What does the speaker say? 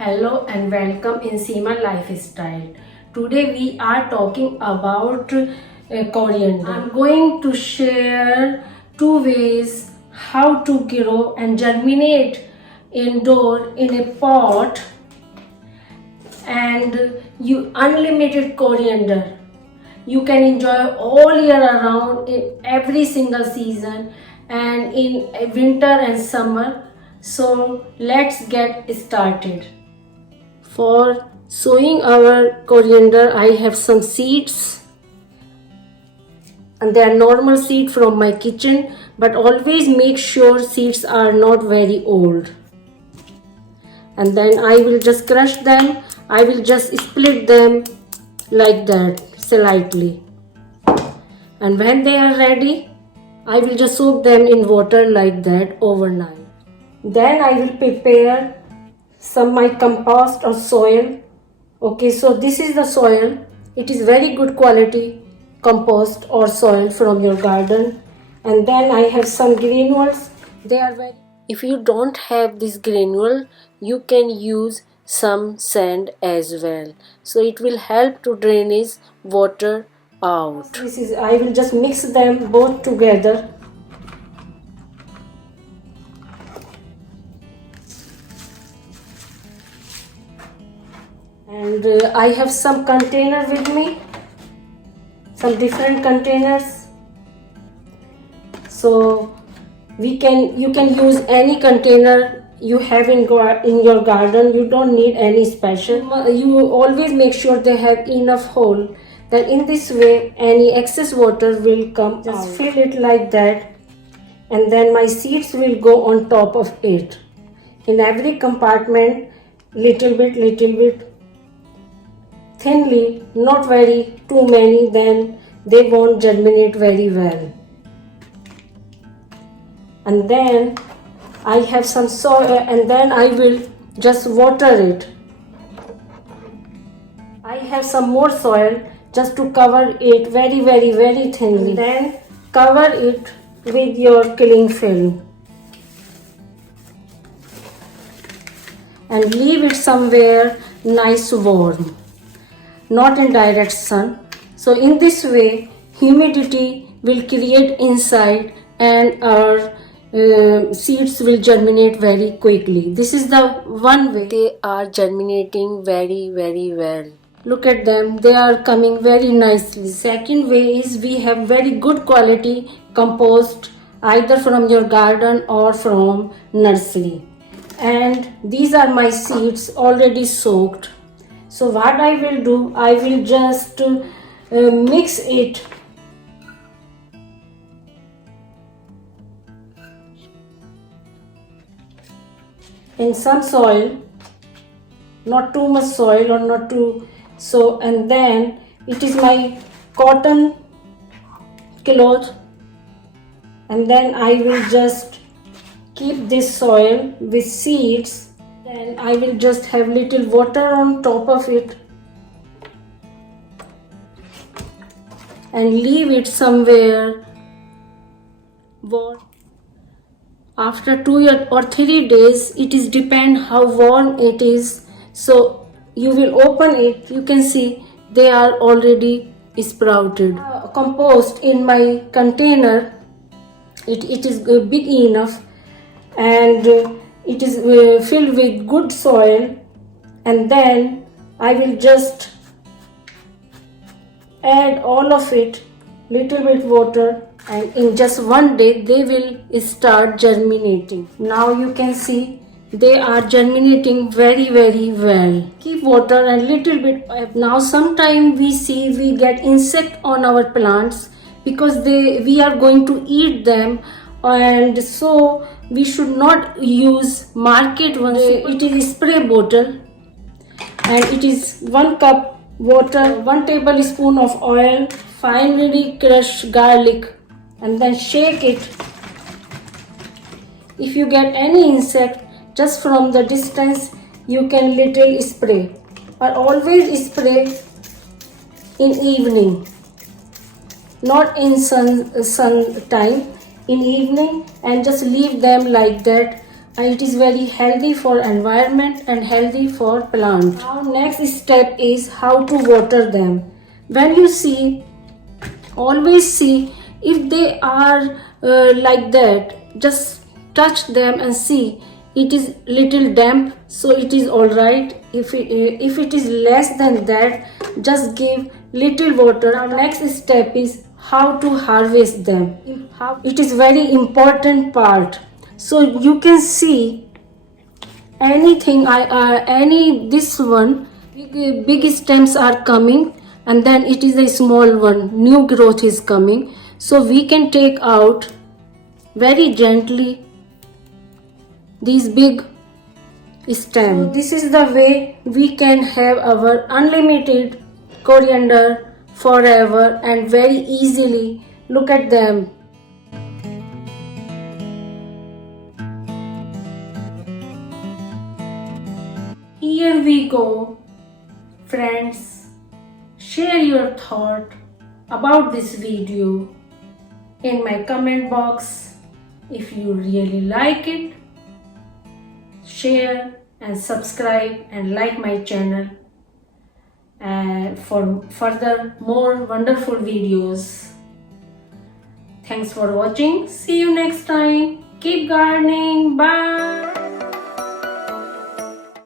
Hello and welcome in Seema Lifestyle. Today we are talking about coriander. I'm going to share two ways how to grow and germinate indoor in a pot and you unlimited coriander. You can enjoy all year around in every single season and in winter and summer. So let's get started. For sowing our coriander, I have some seeds and they are normal seed from my kitchen, but always make sure seeds are not very old. And then I will just crush them. I will just split them like that slightly. And when they are ready, I will just soak them in water like that overnight. Then I will prepare some my compost or soil. Okay, so this is the soil. It is very good quality compost or soil from your garden. And then I have some granules. They are very. If you don't have this granule, you can use some sand as well. So it will help to drainage water out. This is. I will just mix them both together. And I have some container with me, some different containers. So you can use any container you have in your garden. You don't need any special. You always make sure they have enough hole. Then in this way any excess water will come just out. Fill it like that, and then my seeds will go on top of it. In every compartment, little bit. Thinly, not very too many, then they won't germinate very well. And then I have some soil and then I will just water it. I have some more soil just to cover it very thinly. Then cover it with your cling film and leave it somewhere nice warm, not in direct sun. So in this way humidity will create inside and our seeds will germinate very quickly. This is the one way they are germinating very well. Look at them, they are coming very nicely. Second way is we have very good quality compost either from your garden or from nursery. And these are my seeds already soaked. So what I will do, I will just mix it in some soil, not too much soil or not too so, and then it is my cotton cloth, and then I will just keep this soil with seeds. Then I will just have little water on top of it and leave it somewhere warm. After 2 or 3 days, it is depend how warm it is. So you will open it, you can see they are already sprouted. Compost in my container, it is big enough and it is filled with good soil, and then I will just add all of it, little bit water, and in just 1 day they will start germinating. Now you can see they are germinating very well. Keep water and little bit. Now sometime we get insect on our plants because we are going to eat them, and so we should not use market one. It is spray bottle and it is 1 cup water, 1 tablespoon of oil, finely crushed garlic, and then shake it. If you get any insect, just from the distance you can little spray, or always spray in evening, not in sun time, in evening, and just leave them like that It is very healthy for environment and healthy for plant. Now next step is how to water them. When you see, always see if they are like that, just touch them and see it is little damp, so it is all right. If it is less than that, just give little water. Our next step is how to harvest them. It is very important part. So you can see anything this one big stems are coming, and then it is a small one, new growth is coming, so we can take out very gently these big stems. So this is the way we can have our unlimited coriander forever and very easily. Look at them. Here we go, friends. Share your thought about this video in my comment box. If you really like it, share and subscribe and like my channel and for further more wonderful videos. Thanks for watching. See you next time. Keep gardening. Bye.